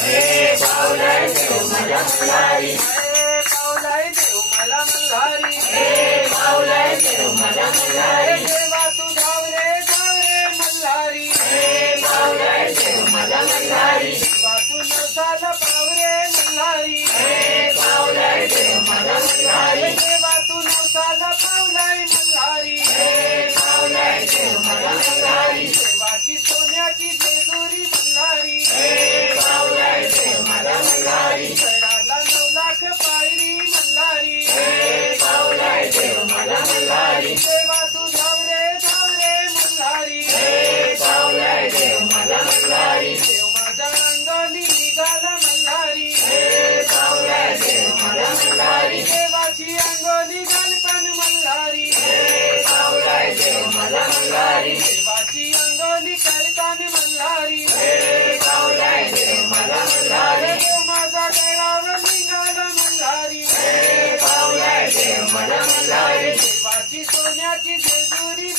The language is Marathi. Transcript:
पावलाय देव मला मल्हारी. पावलाय देव मला मल्हारी पावलाय देव मला मल्हारी. देवा तू मल्हारी पावलाय देव मला मल्हारी. मल्हारी. देवाची अंगोली घालतान मल्हारी. पावलाय देव मला मल्हारी. देवाची अंगोली करतान मल्हारी. पावलाय देव मला मल्हारी. देव माझा गळावर निघाला मल्हारी. पावलाय देव मला मल्हारी. देवाची सोन्याची जेजुरी